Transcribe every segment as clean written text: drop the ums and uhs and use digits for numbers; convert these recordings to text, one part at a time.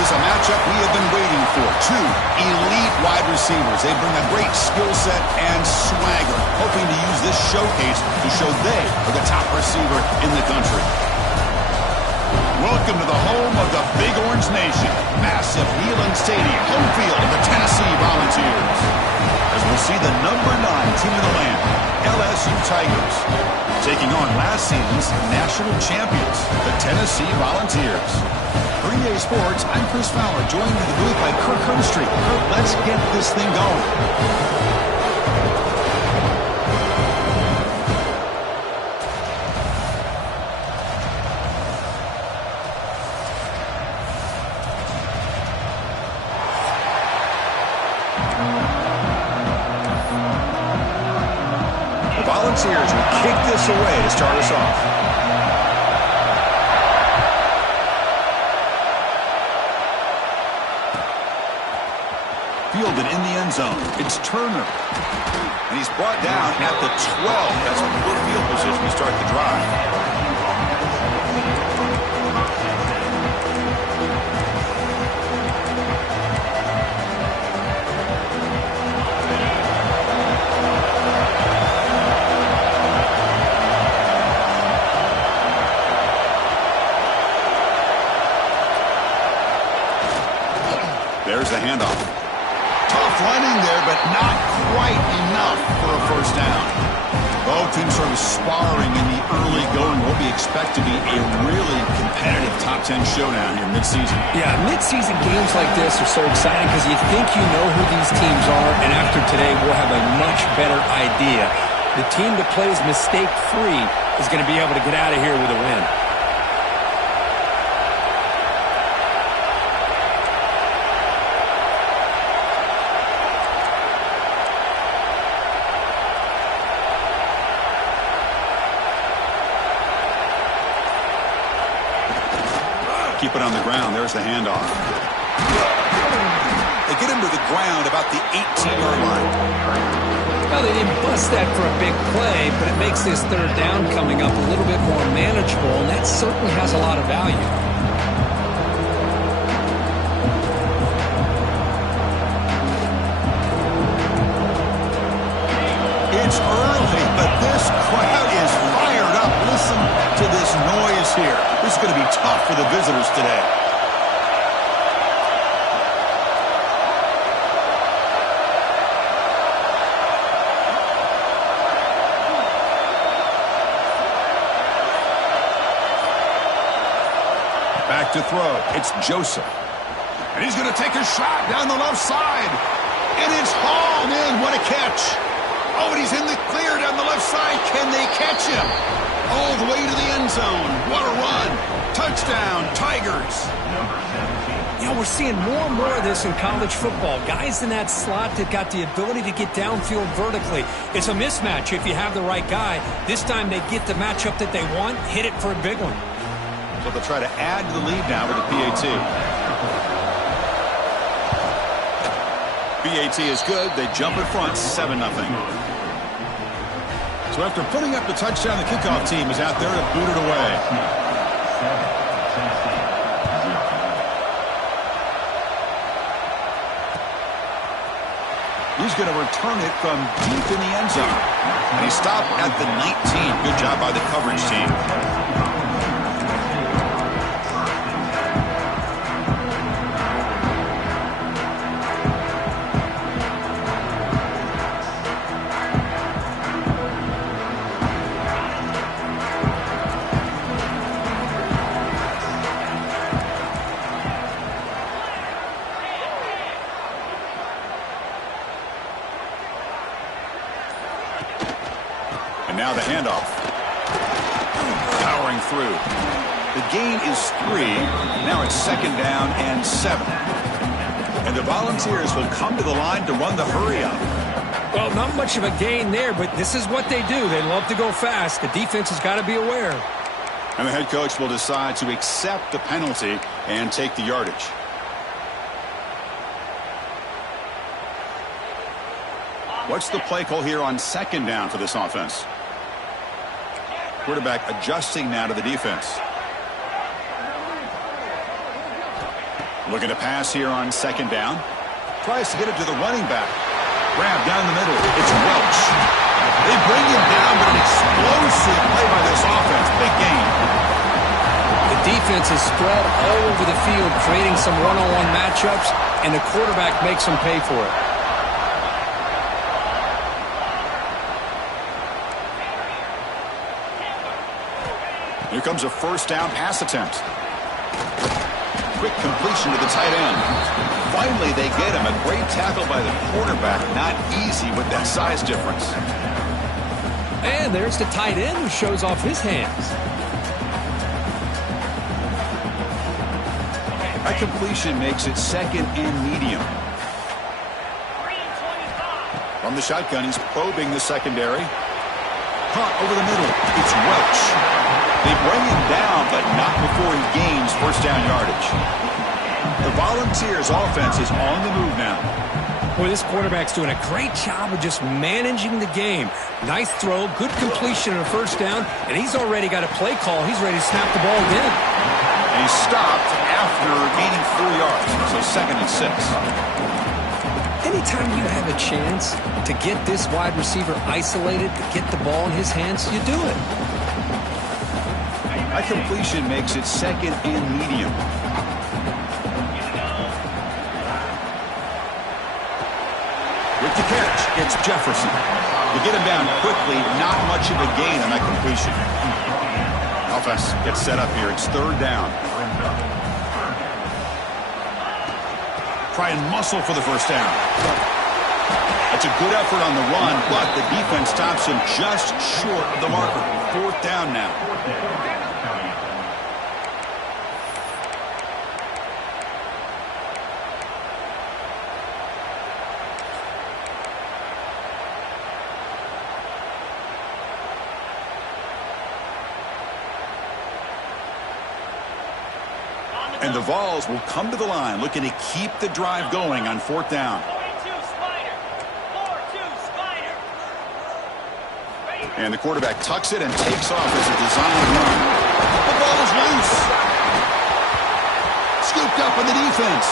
is a matchup we have been waiting for. Two elite wide receivers. They bring a great skill set and swagger, hoping to use this showcase to show they are the top receiver in the country. Welcome to the home of the Big Orange Nation. Massive Neyland Stadium, home field of the Tennessee Volunteers. As we'll see the number 9 team in the land, LSU Tigers, taking on last season's national champions, the Tennessee Volunteers. For EA Sports, I'm Chris Fowler, joined in the booth by Kirk Hermstreet. Kirk, let's get this thing going. Volunteers will kick this away to start us off. Fielded in the end zone. It's Turner. And he's brought down at the 12. That's a good field position to start the drive. There's the handoff. Tough running there, but not quite enough for a first down. Both teams sort of sparring in the early going. What we expect to be a really competitive top 10 showdown here mid-season. Yeah, mid-season games like this are so exciting because you think you know who these teams are, and after today we'll have a much better idea. The team that plays mistake-free is going to be able to get out of here with a win. Keep it on the ground. There's the handoff. They get him to the ground about the 18-yard line. Well, they didn't bust that for a big play, but it makes this third down coming up a little bit more manageable, and that certainly has a lot of value. It's early, but this crowd is fired up. Listen to this noise here. This is going to be tough for the visitors today. Back to throw. It's Joseph. And he's going to take a shot down the left side. And it's hauled in. What a catch. Oh, and he's in the clear down the left side. Can they catch him? All the way to the end zone. What a run. Touchdown, Tigers. You know, we're seeing more and more of this in college football. Guys in that slot that got the ability to get downfield vertically. It's a mismatch if you have the right guy. This time they get the matchup that they want, hit it for a big one. So they'll try to add to the lead now with the PAT. PAT is good. They jump in front, 7-0. So after putting up the touchdown, the kickoff team is out there to boot it away. He's going to return it from deep in the end zone. And he stopped at the 19. Good job by the coverage team. Now the handoff. Powering through. The gain is 3. Now it's 2nd down and 7. And the Volunteers will come to the line to run the hurry up. Well, not much of a gain there, but this is what they do. They love to go fast. The defense has got to be aware. And the head coach will decide to accept the penalty and take the yardage. What's the play call here on 2nd down for this offense? Quarterback adjusting now to the defense. Looking to pass here on second down. Tries to get it to the running back. Grab down the middle. It's Welch. They bring him down, but an explosive play by this offense. Big gain. The defense is spread all over the field, creating some one-on-one matchups, and the quarterback makes them pay for it. Here comes a first down pass attempt. Quick completion to the tight end. Finally, they get him. A great tackle by the quarterback. Not easy with that size difference. And there's the tight end who shows off his hands. That completion makes it second and medium. From the shotgun, he's probing the secondary. Caught over the middle. It's Welch. They bring him down, but not before he gains first down yardage. The Volunteers' offense is on the move now. Boy, this quarterback's doing a great job of just managing the game. Nice throw, good completion on a first down, and he's already got a play call. He's ready to snap the ball again. And he stopped after gaining 4 yards, so second and 6. Anytime you have a chance to get this wide receiver isolated, to get the ball in his hands, you do it. That completion makes it second and medium. With the catch, it's Jefferson. To get him down quickly, not much of a gain on that completion. Offense gets set up here. It's third down. Try and muscle for the first down. That's a good effort on the run, but the defense stops him just short of the marker. Fourth down now. And the Vols will come to the line looking to keep the drive going on fourth down. And the quarterback tucks it and takes off as a designed run. The ball is loose. Scooped up in the defense.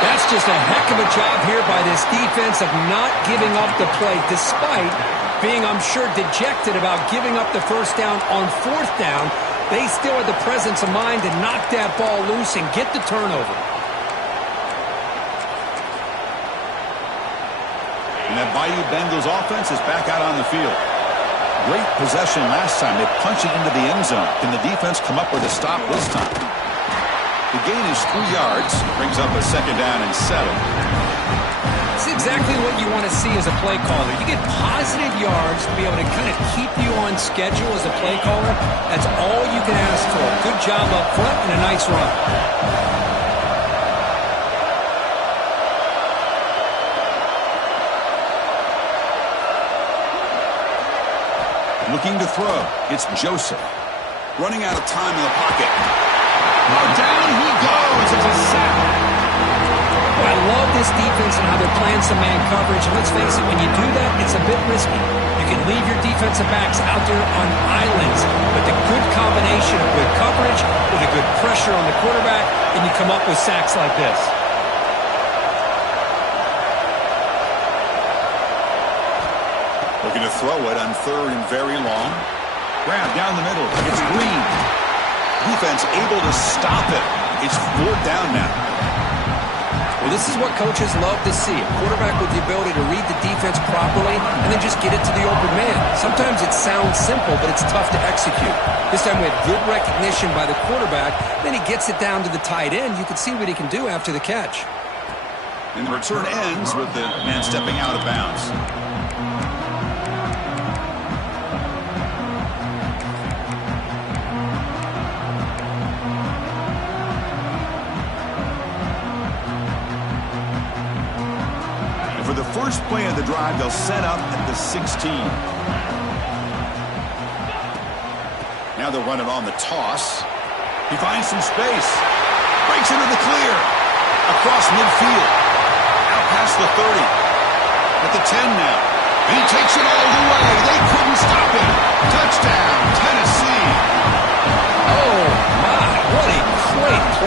That's just a heck of a job here by this defense of not giving up the play, despite being, I'm sure, dejected about giving up the first down on fourth down. They still had the presence of mind to knock that ball loose and get the turnover. And that Bayou Bengals offense is back out on the field. Great possession last time. They punch it into the end zone. Can the defense come up with a stop this time? The gain is 3 yards. Brings up a second down and 7. It's exactly what you want to see as a play caller. You get positive yards to be able to kind of keep you on schedule as a play caller. That's all you can ask for. Good job up front and a nice run. Looking to throw. It's Joseph. Running out of time in the pocket. Oh, down he goes. It's a sack. I love this defense and how they're playing some man coverage. And let's face it, when you do that, it's a bit risky. You can leave your defensive backs out there on islands, but the good combination of good coverage with a good pressure on the quarterback, and you come up with sacks like this. Looking to throw it on third and very long. Grab down the middle. It's Green. Defense able to stop it. It's fourth down now. Well, this is what coaches love to see. A quarterback with the ability to read the defense properly and then just get it to the open man. Sometimes it sounds simple, but it's tough to execute. This time we had good recognition by the quarterback. Then he gets it down to the tight end. You can see what he can do after the catch. And the return ends with the man stepping out of bounds. For the first play of the drive, they'll set up at the 16. Now they'll run it on the toss. He finds some space. Breaks into the clear. Across midfield. Out past the 30. At the 10 now. And he takes it all the way. They couldn't stop him. Touchdown, Tennessee.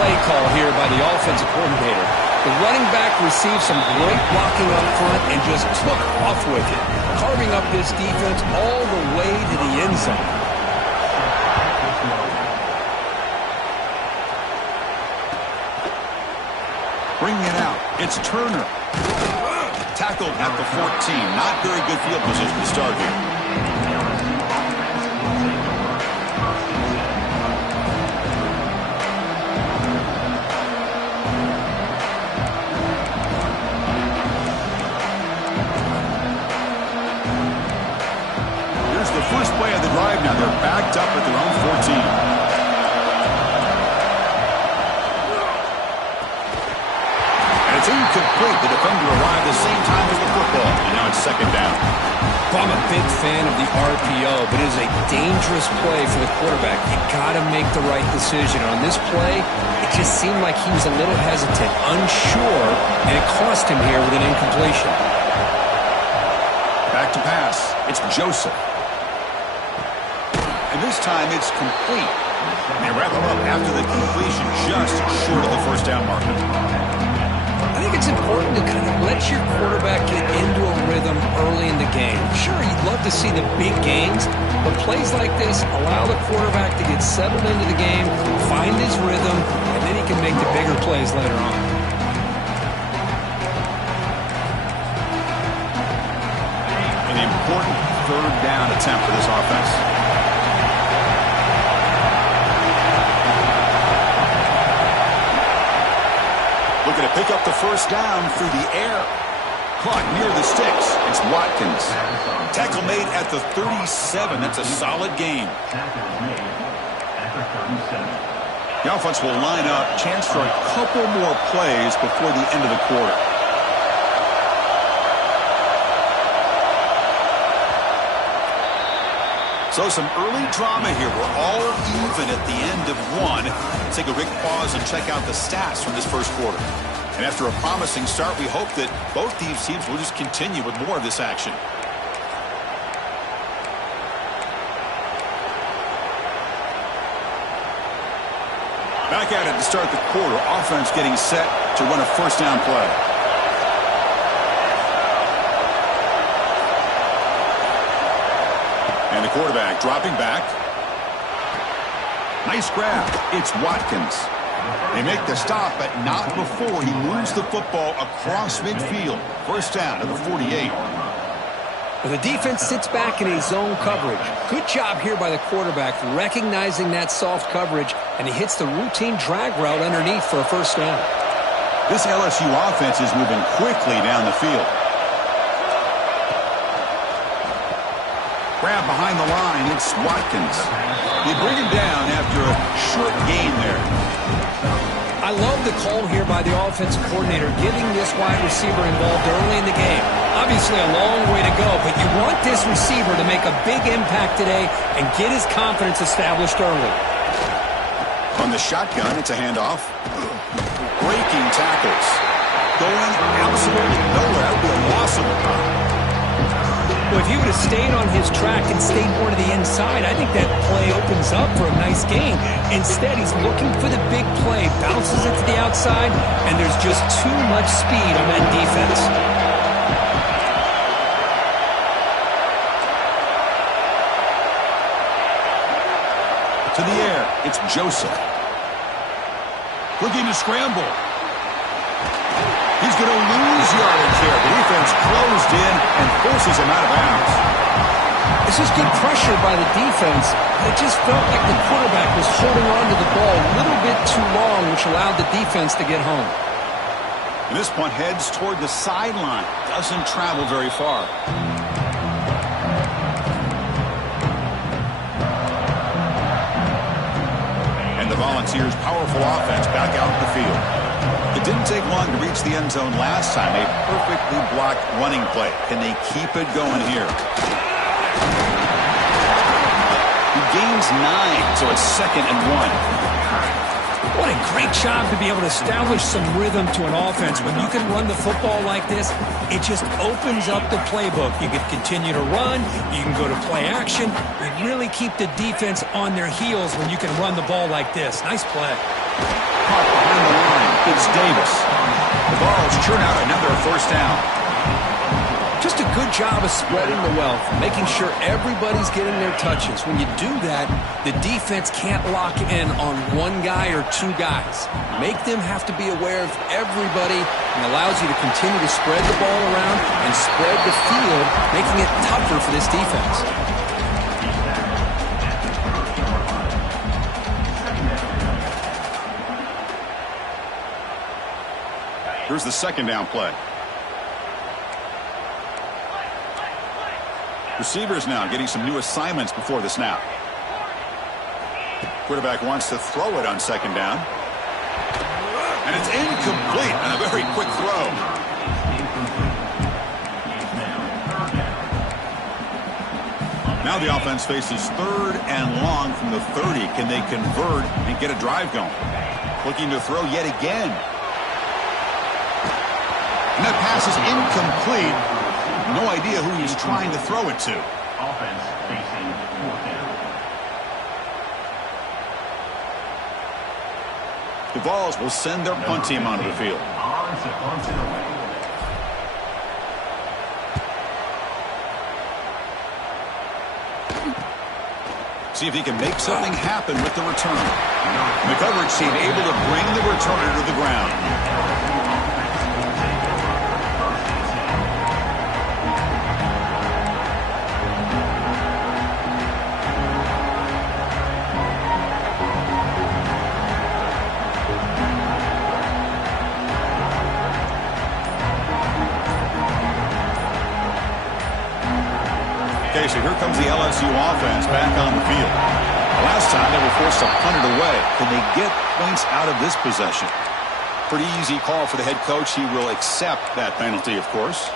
play call here by the offensive coordinator. The running back received some great blocking up front and just took off with it, carving up this defense all the way to the end zone. Bringing it out, it's Turner. Tackled at the 14. Not very good field position to start here. Here's the first play of the drive now. They're backed up at their own 14. It's incomplete. The defender arrived the same time as the football, and now it's second down. Well, I'm a big fan of the RPO, but it is a dangerous play for the quarterback. You got to make the right decision. On this play, it just seemed like he was a little hesitant, unsure, and it cost him here with an incompletion. Back to pass. It's Joseph. And this time it's complete. They wrap him up after the completion, just short of the first down marker. I think it's important to kind of let your quarterback get into a rhythm early in the game. Sure, you'd love to see the big gains, but plays like this allow the quarterback to get settled into the game, find his rhythm, and then he can make the bigger plays later on. An important third down attempt for this offense. Looking to pick up the first down through the air. Caught near the sticks. It's Watkins. Tackle made at the 37. That's a solid gain. The offense will line up. Chance for a couple more plays before the end of the quarter. So some early drama here. We're all even at the end of one. Let's take a quick pause and check out the stats from this first quarter. And after a promising start, we hope that both these teams will just continue with more of this action. Back at it to start the quarter. Offense getting set to run a first down play. And the quarterback dropping back. Nice grab. It's Watkins. They make the stop, but not before he moves the football across midfield. First down to the 48. Well, the defense sits back in a zone coverage. Good job here by the quarterback recognizing that soft coverage, and he hits the routine drag route underneath for a first down. This LSU offense is moving quickly down the field. Grab behind the line, it's Watkins. They bring him down after a short gain there. I love the call here by the offensive coordinator, getting this wide receiver involved early in the game. Obviously a long way to go, but you want this receiver to make a big impact today and get his confidence established early. On the shotgun, it's a handoff. Breaking tackles. Going absolutely nowhere. That would be a loss of the time. Well, if he would have stayed on his track and stayed more to the inside, I think that play opens up for a nice gain. Instead, he's looking for the big play, bounces it to the outside, and there's just too much speed on that defense. To the air, it's Joseph. Looking to scramble. He's going to lose yardage here. The defense closed in and forces him out of bounds. This is good pressure by the defense. It just felt like the quarterback was holding on to the ball a little bit too long, which allowed the defense to get home. And this punt heads toward the sideline. Doesn't travel very far. And the Volunteers' powerful offense back out in the field. It didn't take long to reach the end zone last time. A perfectly blocked running play. Can they keep it going here? He gains 9, so it's 2nd and 1. What a great job to be able to establish some rhythm to an offense. When you can run the football like this, it just opens up the playbook. You can continue to run. You can go to play action. You really keep the defense on their heels when you can run the ball like this. Nice play. Caught behind the line. It's Davis. The Vols churn out another first down. Just a good job of spreading the wealth, making sure everybody's getting their touches. When you do that, the defense can't lock in on one guy or two guys. Make them have to be aware of everybody and allows you to continue to spread the ball around and spread the field, making it tougher for this defense. Here's the second down play. Receivers now getting some new assignments before the snap. Quarterback wants to throw it on second down. And it's incomplete on a very quick throw. Now the offense faces third and long from the 30. Can they convert and get a drive going? Looking to throw yet again. And that pass is incomplete. No idea who he's trying to throw it to. Offense facing fourth down. The Vols will send their punt team onto the field. On to punt it away. See if he can make something happen with the return. And the coverage team able to bring the returner to the ground. Okay, so here comes the LSU offense back on the field. Last time they were forced to punt it away. Can they get points out of this possession? Pretty easy call for the head coach. He will accept that penalty, of course.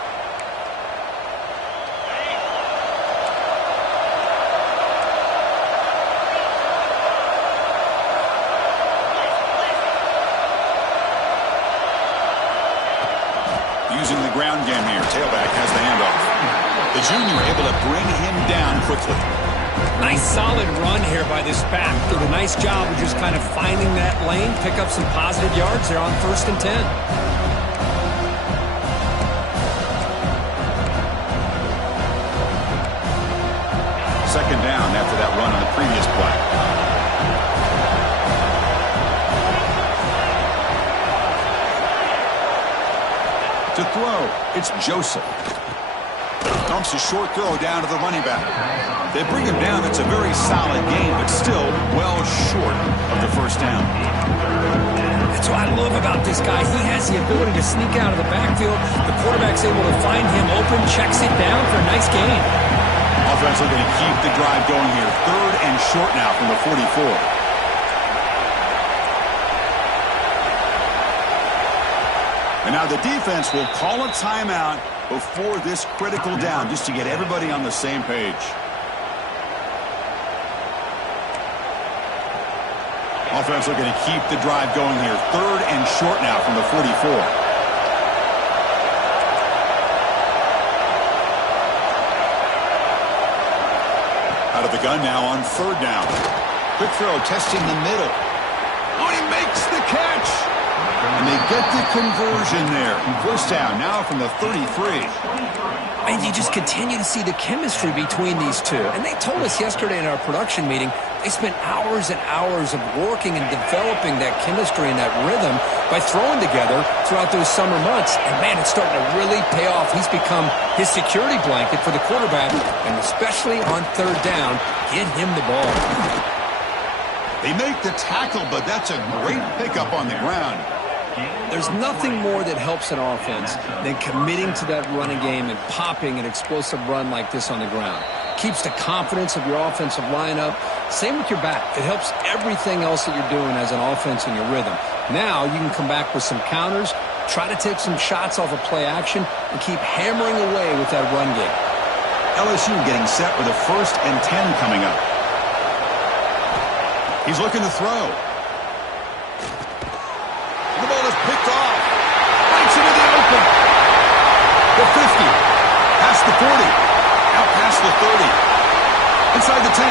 Using the ground game here. Tailback has the handoff. The junior able to bring him down quickly. Nice solid run here by this back. Did a nice job of just kind of finding that lane, pick up some positive yards there on 1st and 10. Second down after that run on the previous play. To throw, it's Joseph. Dumps a short throw down to the running back. They bring him down. It's a very solid game, but still well short of the first down. That's what I love about this guy. He has the ability to sneak out of the backfield. The quarterback's able to find him open, checks it down for a nice gain. Offense looking to keep the drive going here. Third and short now from the 44. And now the defense will call a timeout before this critical down, just to get everybody on the same page. Offense looking to keep the drive going here. Third and short now from the 44. Out of the gun now on third down. Quick throw, testing the middle. Oh, he makes the catch. And they get the conversion there. First down now from the 33. And you just continue to see the chemistry between these two. And they told us yesterday in our production meeting, they spent hours and hours of working and developing that chemistry and that rhythm by throwing together throughout those summer months. And, man, it's starting to really pay off. He's become his security blanket for the quarterback, and especially on third down, get him the ball. They make the tackle, but that's a great pickup on the ground. There's nothing more that helps an offense than committing to that running game and popping an explosive run like this on the ground. Keeps the confidence of your offensive lineup. Same with your back. It helps everything else that you're doing as an offense in your rhythm. Now you can come back with some counters, try to take some shots off of play action, and keep hammering away with that run game. LSU getting set with a 1st and 10 coming up. He's looking to throw. The ball is picked off. Breaks into the open. The 50. Past the 40. Out past the 30. Inside the 10.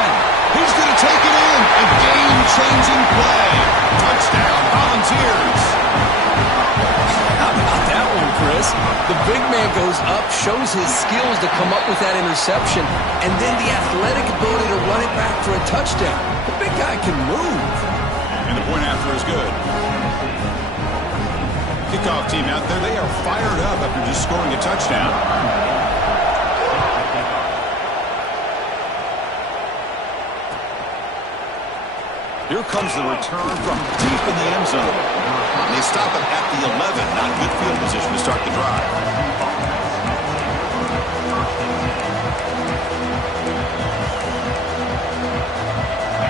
He's going to take it in. A game-changing play. Touchdown, Volunteers. How about that one, Chris? The big man goes up, shows his skills to come up with that interception, and then the athletic ability to run it back for a touchdown. The big guy can move. And the point after is good. Kickoff team out there, they are fired up after just scoring a touchdown. Here comes the return from deep in the end zone. They stop it at the 11. Not good field position to start the drive.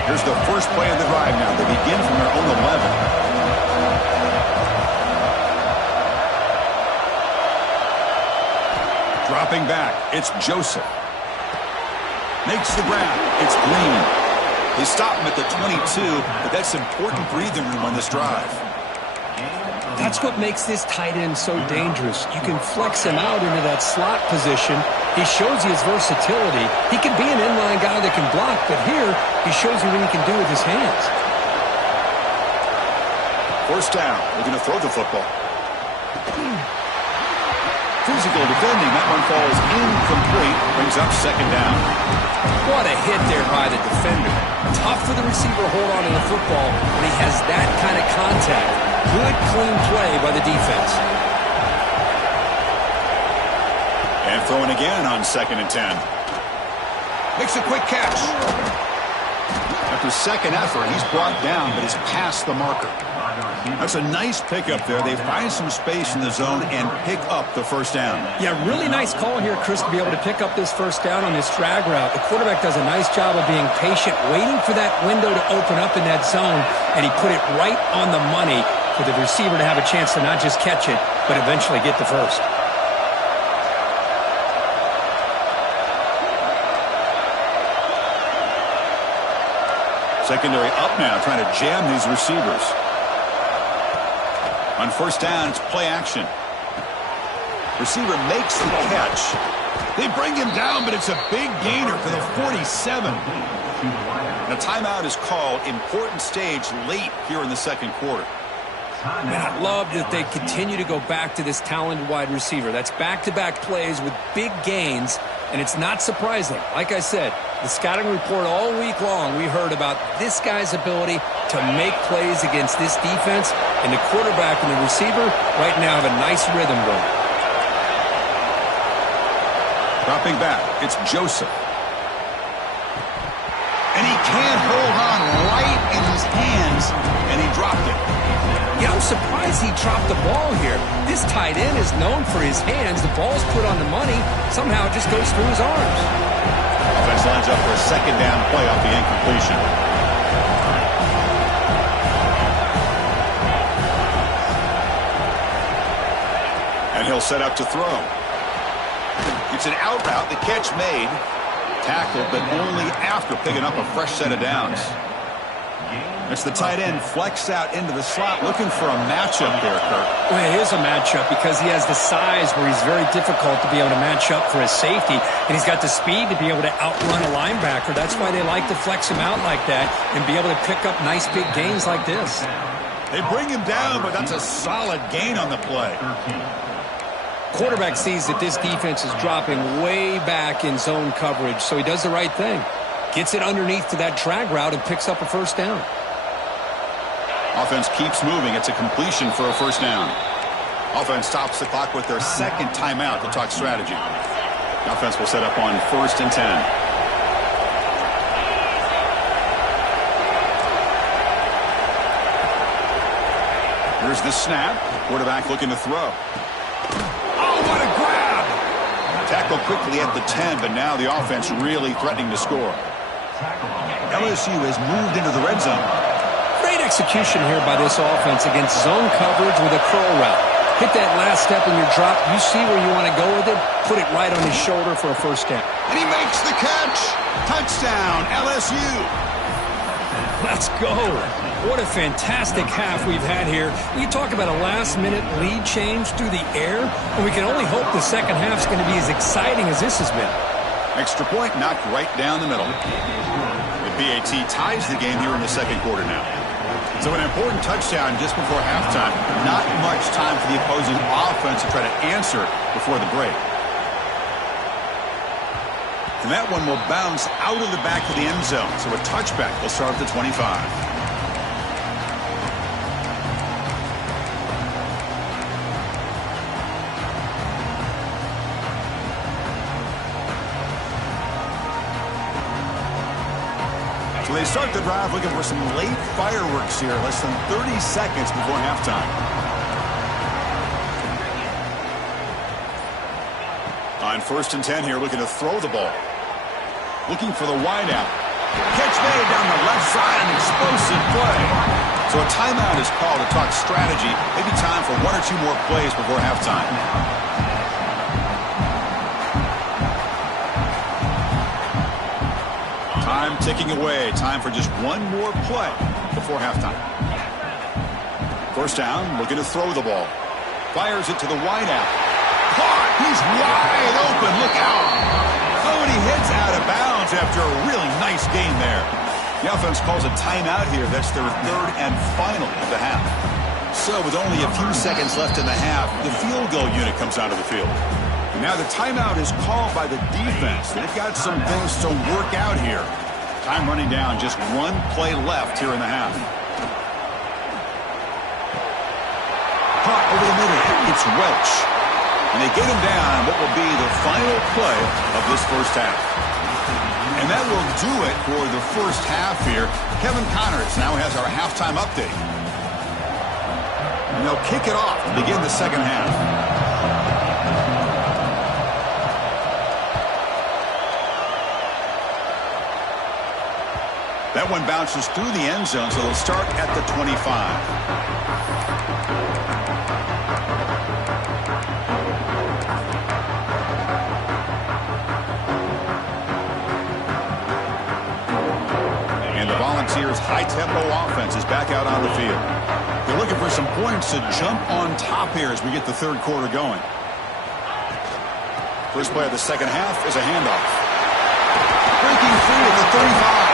Here's the first play of the drive now. They begin from their own 11. Dropping back, it's Joseph. Makes the grab, it's Green. They stop him at the 22, but that's important breathing room on this drive. That's what makes this tight end so dangerous. You can flex him out into that slot position. He shows you his versatility. He can be an inline guy that can block, but here he shows you what he can do with his hands. First down, looking to throw the football. Physical defending, that one falls incomplete, brings up second down. What a hit there by the defender. Tough for the receiver to hold on to the football when he has that kind of contact. Good, clean play by the defense. And throwing again on 2nd and 10. Makes a quick catch. After second effort, he's brought down, but he's past the marker. That's a nice pickup there. They find some space in the zone and pick up the first down. Yeah, really nice call here, Chris, to be able to pick up this first down on this drag route. The quarterback does a nice job of being patient, waiting for that window to open up in that zone, and he put it right on the money for the receiver to have a chance to not just catch it, but eventually get the first. Secondary up now, trying to jam these receivers. On first down, it's play action. Receiver makes the catch. They bring him down, but it's a big gainer for the 47. And a timeout is called. Important stage late here in the second quarter. Man, I love that they continue to go back to this talented wide receiver. That's back-to-back plays with big gains, and it's not surprising. Like I said, the scouting report all week long, we heard about this guy's ability to make plays against this defense, and the quarterback and the receiver right now have a nice rhythm going. Dropping back, it's Joseph. And he can't hold on right in his hands, and he dropped it. Yeah, I'm surprised he dropped the ball here. This tight end is known for his hands. The ball's put on the money. Somehow it just goes through his arms. Offense lines up for a second down play off the incompletion. And he'll set up to throw. It's an out route. The catch made. Tackled, but only after picking up a fresh set of downs. It's the tight end flexed out into the slot, looking for a matchup there, Kirk. Well, it is a matchup because he has the size where he's very difficult to be able to match up for his safety, and he's got the speed to be able to outrun a linebacker. That's why they like to flex him out like that and be able to pick up nice big gains like this. They bring him down, but that's a solid gain on the play. Quarterback sees that this defense is dropping way back in zone coverage, so he does the right thing. Gets it underneath to that drag route and picks up a first down. Offense keeps moving. It's a completion for a first down. Offense stops the clock with their second timeout to talk strategy. The offense will set up on 1st and 10. Here's the snap. Quarterback looking to throw. Oh, what a grab! Tackle quickly at the 10, but now the offense really threatening to score. LSU has moved into the red zone. Great execution here by this offense against zone coverage with a curl route. Hit that last step in your drop. You see where you want to go with it. Put it right on his shoulder for a first down. And he makes the catch. Touchdown, LSU. Let's go. What a fantastic half we've had here. We talk about a last-minute lead change through the air, and we can only hope the second half is going to be as exciting as this has been. Extra point knocked right down the middle. The BAT ties the game here in the second quarter now. So an important touchdown just before halftime. Not much time for the opposing offense to try to answer before the break. And that one will bounce out of the back of the end zone. So a touchback will start at the 25. So they start the drive looking for some late fireworks here. Less than 30 seconds before halftime. On 1st and 10 here, looking to throw the ball. Looking for the wideout. Catch made down the left side, an explosive play. So a timeout is called to talk strategy. Maybe time for 1 or 2 more plays before halftime. Time ticking away. Time for just 1 more play before halftime. 1st down, looking to throw the ball. Fires it to the wideout. Caught! He's wide open. Look out! Oh, and he hits out of bounds after a really nice game there. The offense calls a timeout here. That's their 3rd and final of the half. So with only a few seconds left in the half, the field goal unit comes out of the field. Now the timeout is called by the defense. They've got some things to work out here. Time running down, just 1 play left here in the half. Caught over the middle. It's Welch. And they get him down on what will be the final play of this 1st half. And that will do it for the 1st half here. Kevin Connors now has our halftime update. And they'll kick it off to begin the 2nd half. That one bounces through the end zone, so they'll start at the 25. Volunteers' high-tempo offense is back out on the field. They're looking for some points to jump on top here as we get the 3rd quarter going. First play of the 2nd half is a handoff. Breaking free at the 35.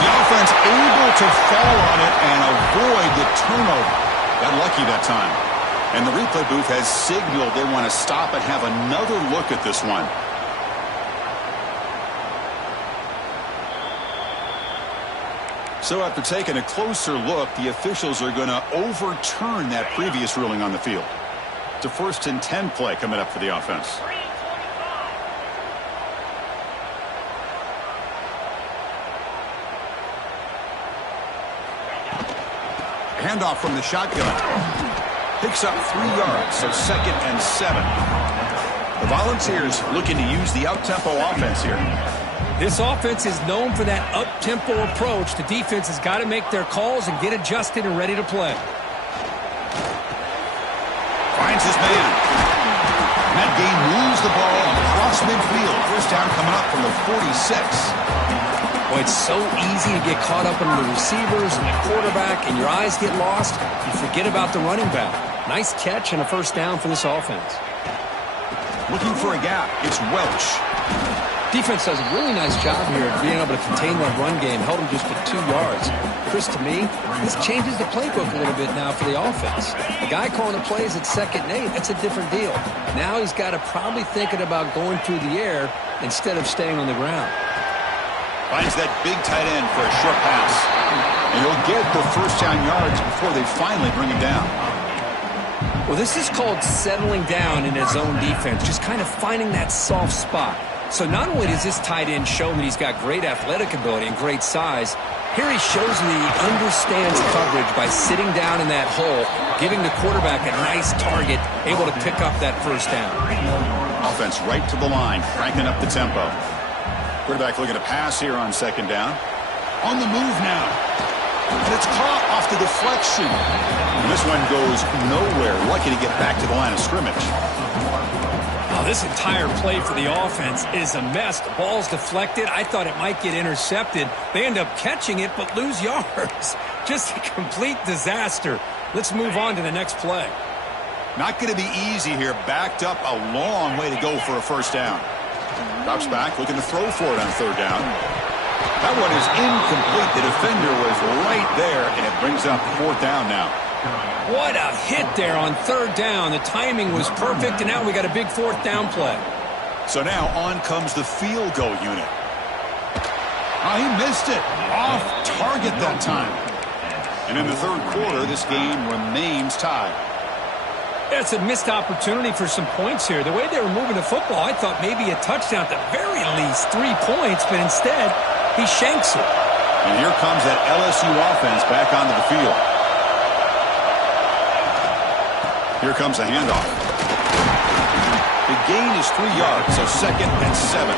The offense able to fall on it and avoid the turnover. Got lucky that time. And the replay booth has signaled they want to stop and have another look at this one. So after taking a closer look, the officials are going to overturn that previous ruling on the field. It's a 1st and 10 play coming up for the offense. Handoff from the shotgun. Picks up 3 yards, so 2nd and 7. The Volunteers looking to use the out-tempo offense here. This offense is known for that up-tempo approach. The defense has got to make their calls and get adjusted and ready to play. Finds his man. And that game moves the ball across midfield. 1st down coming up from the 46. Boy, it's so easy to get caught up in the receivers and the quarterback, and your eyes get lost. You forget about the running back. Nice catch and a 1st down for this offense. Looking for a gap. It's Welch. Defense does a really nice job here of being able to contain that run game, held him just to 2 yards. Chris, to me, this changes the playbook a little bit now for the offense. The guy calling the plays at 2nd and 8, that's a different deal. Now he's got to probably thinking about going through the air instead of staying on the ground. Finds that big tight end for a short pass. And he'll get the 1st down yards before they finally bring him down. Well, this is called settling down in his own defense, just kind of finding that soft spot. So not only does this tight end show that he's got great athletic ability and great size, here he shows that he understands coverage by sitting down in that hole, giving the quarterback a nice target, able to pick up that 1st down. Offense right to the line, cranking up the tempo. Quarterback looking to pass here on 2nd down. On the move now. And it's caught off the deflection. And this one goes nowhere. Lucky to get back to the line of scrimmage. Oh, this entire play for the offense is a mess. The ball's deflected. I thought it might get intercepted. They end up catching it but lose yards. Just a complete disaster. Let's move on to the next play. Not going to be easy here. Backed up a long way to go for a 1st down. Drops back, looking to throw for it on 3rd down. That one is incomplete. The defender was right there, and it brings up fourth down now. What a hit there on third down. The timing was perfect, and now we got a big fourth down play. So now on comes the field goal unit. Oh, he missed it. Off target that time. And in the third quarter, this game remains tied. It's a missed opportunity for some points here. The way they were moving the football, I thought maybe a touchdown, at the very least 3 points, but instead, he shanks it. And here comes that LSU offense back onto the field. Here comes a handoff. The gain is 3 yards, so 2nd and 7.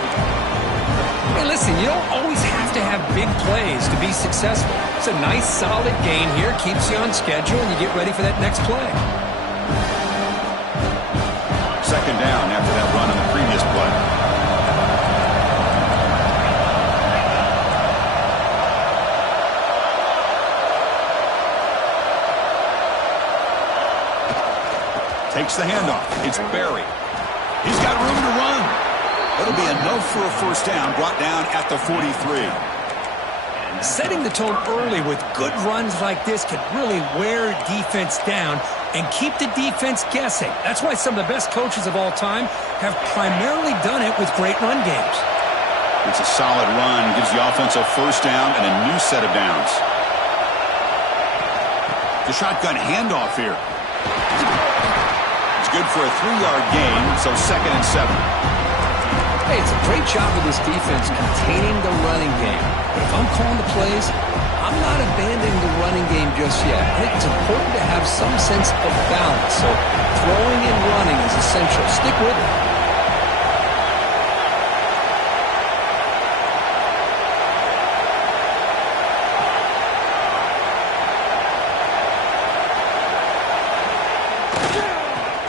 Hey, listen, you don't always have to have big plays to be successful. It's a nice, solid gain here, keeps you on schedule, and you get ready for that next play. 2nd down after that run on the previous play. Takes the handoff. It's Barry. He's got room to run. It'll be enough for a first down, brought down at the 43. Setting the tone early with good runs like this can really wear defense down and keep the defense guessing. That's why some of the best coaches of all time have primarily done it with great run games. It's a solid run, gives the offense a first down and a new set of downs. The shotgun handoff here. It's good for a 3-yard gain, so 2nd and 7. Hey, it's a great job of this defense containing the running game. But if I'm calling the plays, I'm not abandoning the running game just yet. I think it's important to have some sense of balance. So throwing and running is essential. Stick with it.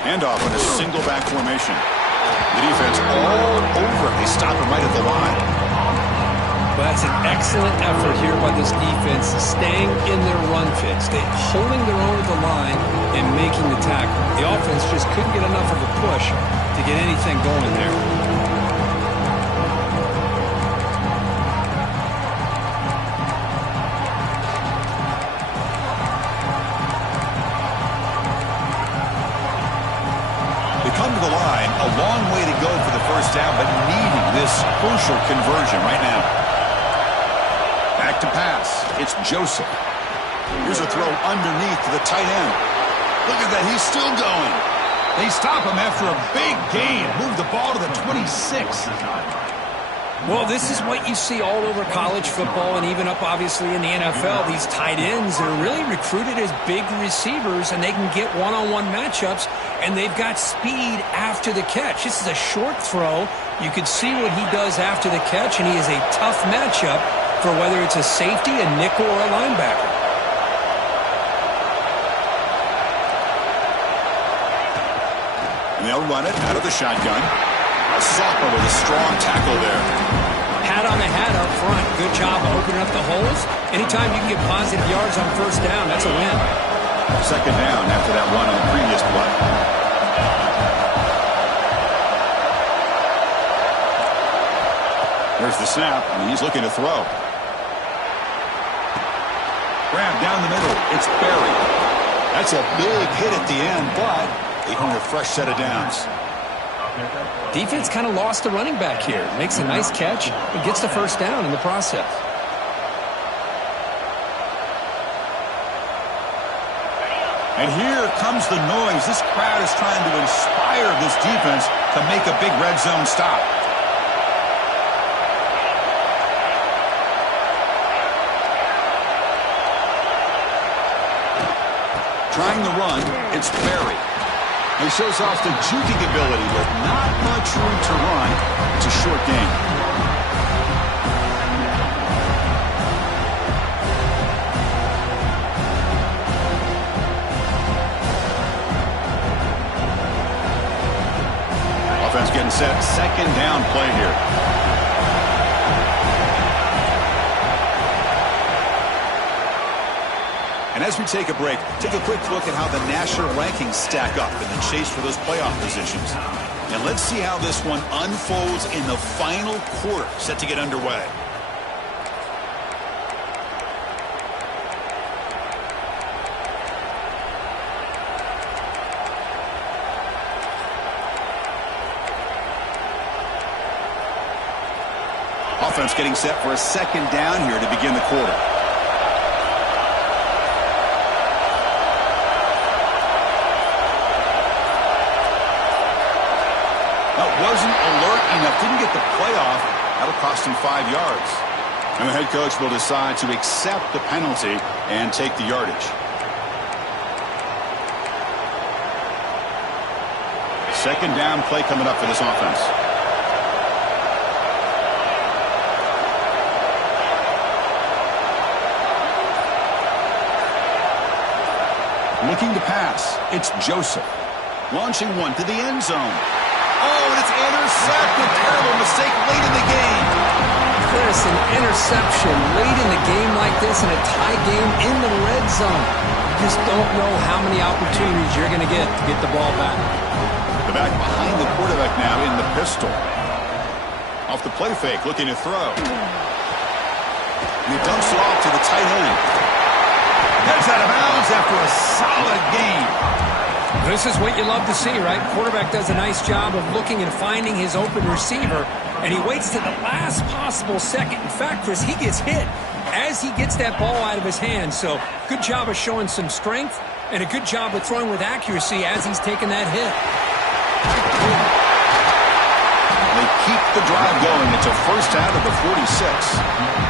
Handoff in a single back formation. The defense all over him. They stop him right at the line. But that's an excellent effort here by this defense, staying in their run fits. They're holding their own at the line and making the tackle. The offense just couldn't get enough of a push to get anything going there. They come to the line, a long way to go for the first down, but needing this crucial conversion right now. Back to pass. It's Joseph. Here's a throw underneath to the tight end. Look at that. He's still going. They stop him after a big gain. Move the ball to the 26. Well, this is what you see all over college football and even up, obviously, in the NFL. These tight ends are really recruited as big receivers, and they can get one-on-one matchups, and they've got speed after the catch. This is a short throw. You can see what he does after the catch, and he is a tough matchup for whether it's a safety, a nickel, or a linebacker. And they'll run it out of the shotgun. Sopper with a strong tackle there. Hat on the hat up front. Good job of opening up the holes. Anytime you can get positive yards on first down, that's a win. 2nd down after that run on the previous play. There's the snap, and he's looking to throw. Grab down the middle. It's Barry. That's a big hit at the end, but they earn a fresh set of downs. Defense kind of lost the running back here. Makes a nice catch and gets the first down in the process. And here comes the noise. This crowd is trying to inspire this defense to make a big red zone stop. Trying the run, it's Barry. He shows off the juking ability, but not much room to run. It's a short gain. Offense getting set. 2nd down play here. And as we take a break, take a quick look at how the national rankings stack up in the chase for those playoff positions. And let's see how this one unfolds in the final quarter, set to get underway. Offense getting set for a second down here to begin the quarter. That wasn't alert enough. Didn't get the play off. That'll cost him 5 yards. And the head coach will decide to accept the penalty and take the yardage. Second down play coming up for this offense. Looking to pass. It's Joseph. Launching one to the end zone. Oh, and it's intercepted. Terrible mistake late in the game. Chris, an interception late in the game like this in a tie game in the red zone. You just don't know how many opportunities you're going to get the ball back. The back behind the quarterback now in the pistol. Off the play fake, looking to throw. And he dumps it off to the tight end. Heads out of bounds after a solid game. This is what you love to see, right? Quarterback does a nice job of looking and finding his open receiver, and he waits to the last possible second. In fact, Chris, he gets hit as he gets that ball out of his hands. So good job of showing some strength and a good job of throwing with accuracy as he's taking that hit. They keep the drive going. It's a first out of the 46.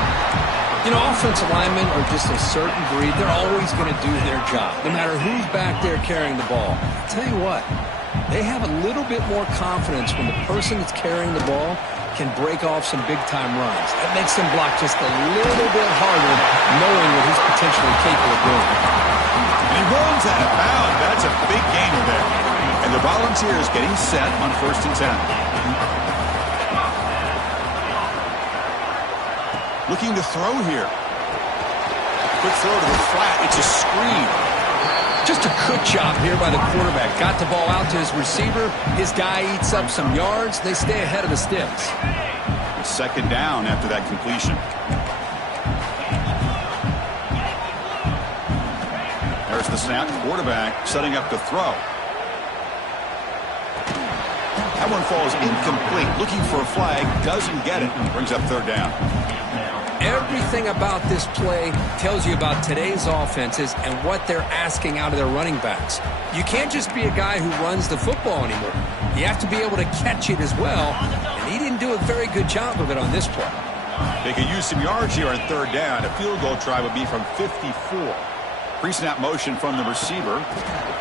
You know, offensive linemen are just a certain breed. They're always going to do their job, no matter who's back there carrying the ball. I'll tell you what, they have a little bit more confidence when the person that's carrying the ball can break off some big-time runs. That makes them block just a little bit harder, knowing what he's potentially capable of doing. And he rolls out of bounds. That's a big gainer there. And the Volunteers getting set on 1st and 10. Looking to throw here. Quick throw to the flat. It's a screen. Just a good job here by the quarterback. Got the ball out to his receiver. His guy eats up some yards. They stay ahead of the sticks. Second down after that completion. There's the snap. Quarterback setting up to throw. That one falls incomplete. Looking for a flag. Doesn't get it. Brings up third down. Everything about this play tells you about today's offenses and what they're asking out of their running backs. You can't just be a guy who runs the football anymore. You have to be able to catch it as well, and he didn't do a very good job of it on this play. They could use some yards here on third down. A field goal try would be from 54. Pre-snap motion from the receiver.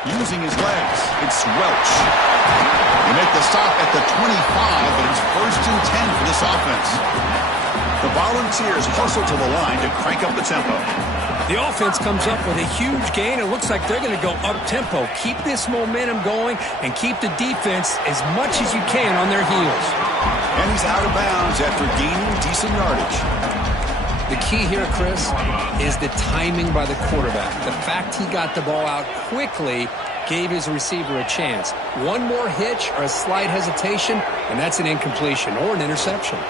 Using his legs. It's Welch. They make the stop at the 25, but it's 1st and 10 for this offense. The Volunteers hustle to the line to crank up the tempo. The offense comes up with a huge gain. It looks like they're going to go up-tempo. Keep this momentum going and keep the defense as much as you can on their heels. And he's out of bounds after gaining decent yardage. The key here, Chris, is the timing by the quarterback. The fact he got the ball out quickly gave his receiver a chance. One more hitch or a slight hesitation, and that's an incompletion or an interception.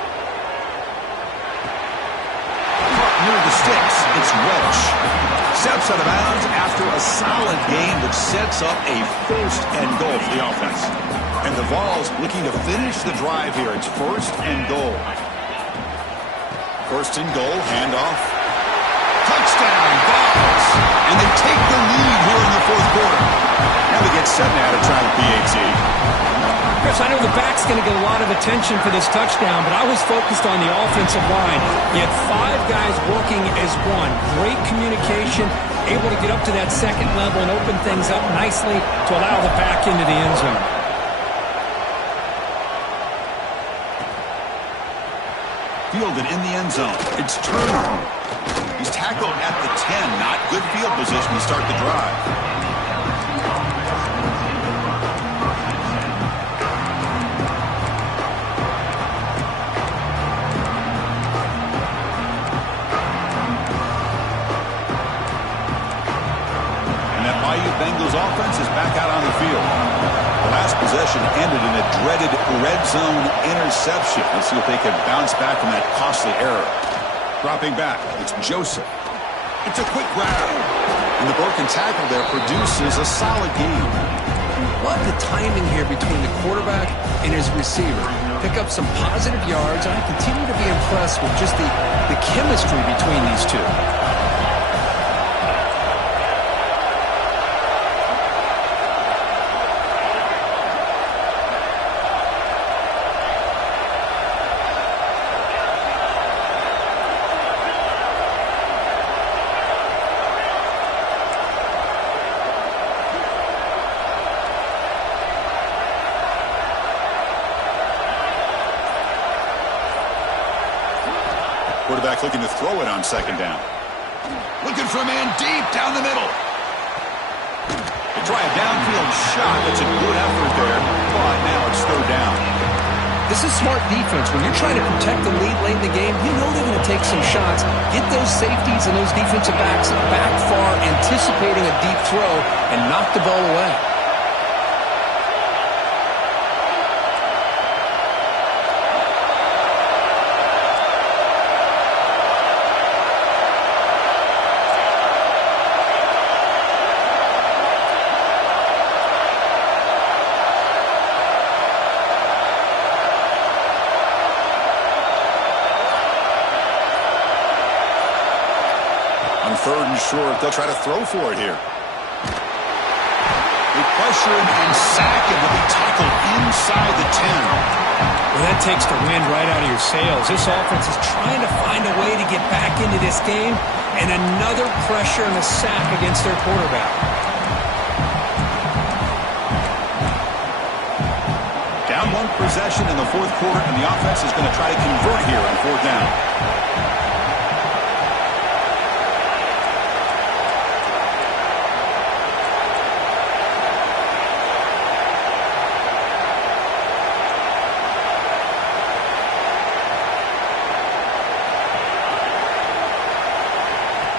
Near the sticks, it's Welch. Steps out of bounds after a solid game, which sets up a 1st and goal for the offense. And the Vols looking to finish the drive here. It's 1st and goal. 1st and goal, handoff. Touchdown, Vols! And they take the lead here in the 4th quarter. Now they get set now to try the PAT. Chris, I know the back's going to get a lot of attention for this touchdown, but I was focused on the offensive line. You had 5 guys working as one. Great communication, able to get up to that second level and open things up nicely to allow the back into the end zone. Fielded in the end zone. It's Turner. He's tackled at the 10. Not good field position to start the drive. Bengals offense is back out on the field. The last possession ended in a dreaded red zone interception. Let's see if they can bounce back from that costly error. Dropping back, it's Joseph. It's a quick grab. And the broken tackle there produces a solid gain. Love the timing here between the quarterback and his receiver. Pick up some positive yards, and I continue to be impressed impressed with just the chemistry between these two. Quarterback looking to throw it on second down. Looking for a man deep down the middle. They try a downfield shot. That's a good effort there, but now it's third down. This is smart defense. When you're trying to protect the lead late in the game, you know they're going to take some shots. Get those safeties and those defensive backs back far, anticipating a deep throw, and knock the ball away. Third and short, they'll try to throw for it here. They pressure him and sack him, but he tackled inside the 10. Well, that takes the wind right out of your sails. This offense is trying to find a way to get back into this game, and another pressure and a sack against their quarterback. Down one possession in the fourth quarter, and the offense is going to try to convert here on fourth down.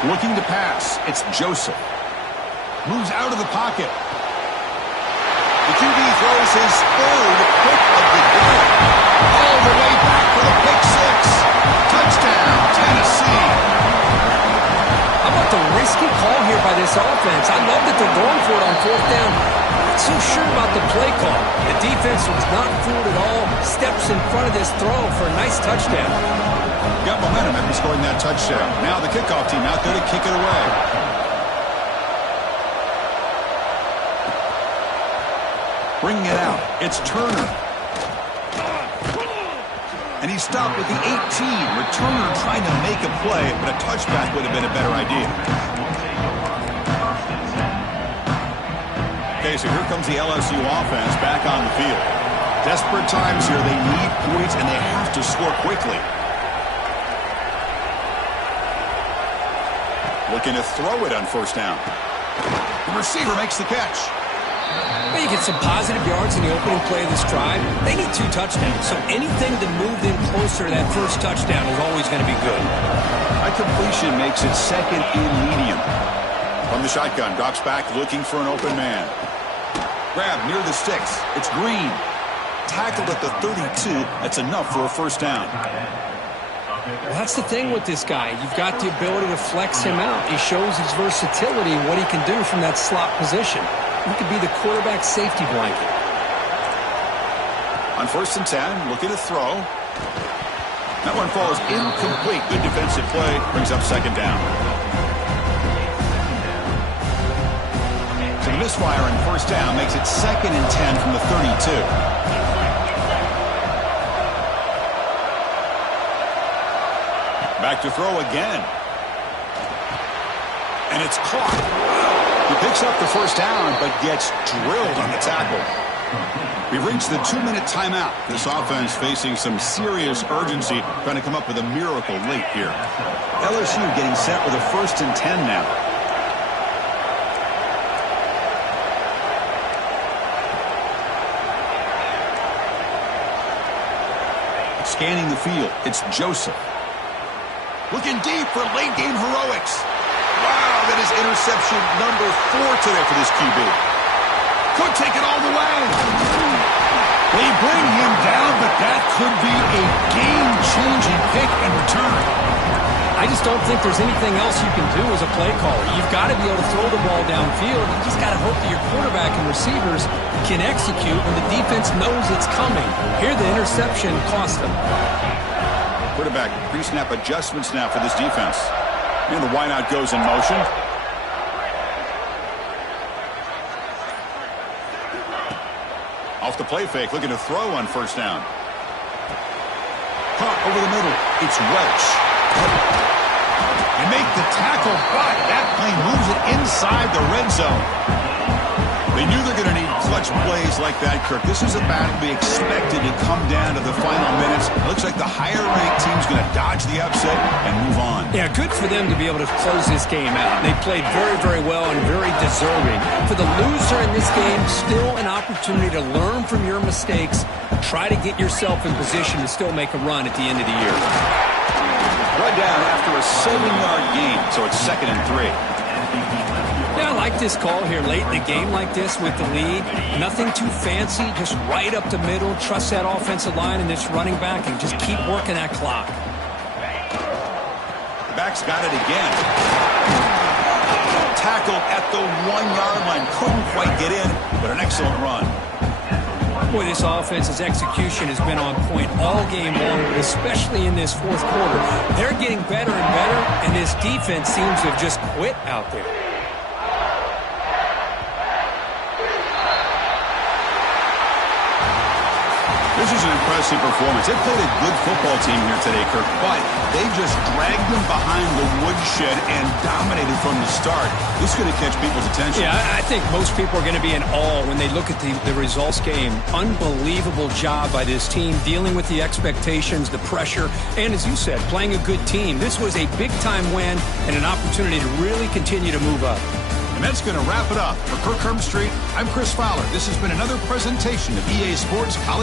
Looking to pass, it's Joseph. Moves out of the pocket. The QB throws his third pick of the day. All the way back for the pick six. Touchdown, Tennessee. How about the risky call here by this offense? I love that they're going for it on fourth down. Not so sure about the play call. The defense was not fooled at all. Steps in front of this throw for a nice touchdown. Got momentum after scoring that touchdown. Now the kickoff team out there to kick it away. Bringing it out, it's Turner. And he stopped with the 18. Returner trying to make a play, but a touchback would have been a better idea. Okay, so here comes the LSU offense back on the field. Desperate times here. They need points, and they have to score quickly. Looking to throw it on first down. The receiver makes the catch. They get some positive yards in the opening play of this drive. They need 2 touchdowns, so anything to move them closer to that first touchdown is always going to be good. High completion makes it second in medium. From the shotgun, drops back looking for an open man. Grab near the sticks. It's Green. Tackled at the 32. That's enough for a first down. Well, that's the thing with this guy. You've got the ability to flex him out. He shows his versatility and what he can do from that slot position. He could be the quarterback safety blanket. On first and 10, looking to throw. That one falls incomplete. Good defensive play. Brings up second down. So the misfire on first down makes it second and 10 from the 32. Back to throw again. And it's caught. He picks up the first down, but gets drilled on the tackle. We've reached the 2-minute timeout. This offense facing some serious urgency, trying to come up with a miracle late here. LSU getting set with a first and 10 now. Scanning the field, it's Joseph. Looking deep for late game heroics. Wow, that is interception number 4 today for this QB. Could take it all the way. They bring him down, but that could be a game-changing pick and return. I just don't think there's anything else you can do as a play caller. You've got to be able to throw the ball downfield. You just got to hope that your quarterback and receivers can execute when the defense knows it's coming. Here, the interception cost them. Quarterback pre-snap adjustments now for this defense. And the wideout goes in motion. Off the play fake, looking to throw on first down. Caught over the middle. It's Welch. They make the tackle, but that plane moves it inside the red zone. They knew they're going to need clutch plays like that, Kirk. This is a battle to be expected to come down to the final minutes. It looks like the higher-ranked team's going to dodge the upset and move on. Yeah, good for them to be able to close this game out. They played very, very well and very deserving. For the loser in this game, still an opportunity to learn from your mistakes. Try to get yourself in position to still make a run at the end of the year. Right down after a 7-yard gain, so it's 2nd and 3. Yeah, I like this call here late in the game like this with the lead. Nothing too fancy, just right up the middle. Trust that offensive line and this running back and just keep working that clock. The back's got it again. Tackled at the 1-yard line. Couldn't quite get in, but an excellent run. Boy, this offense's execution has been on point all game long, but especially in this fourth quarter. They're getting better and better, and this defense seems to have just quit out there. This is an impressive performance. They played a good football team here today, Kirk, but they just dragged them behind the woodshed and dominated from the start. This is going to catch people's attention. Yeah, I think most people are going to be in awe when they look at the results game. Unbelievable job by this team, dealing with the expectations, the pressure, and as you said, playing a good team. This was a big-time win and an opportunity to really continue to move up. And that's going to wrap it up. For Kirk Herbstreit, I'm Chris Fowler. This has been another presentation of EA Sports College.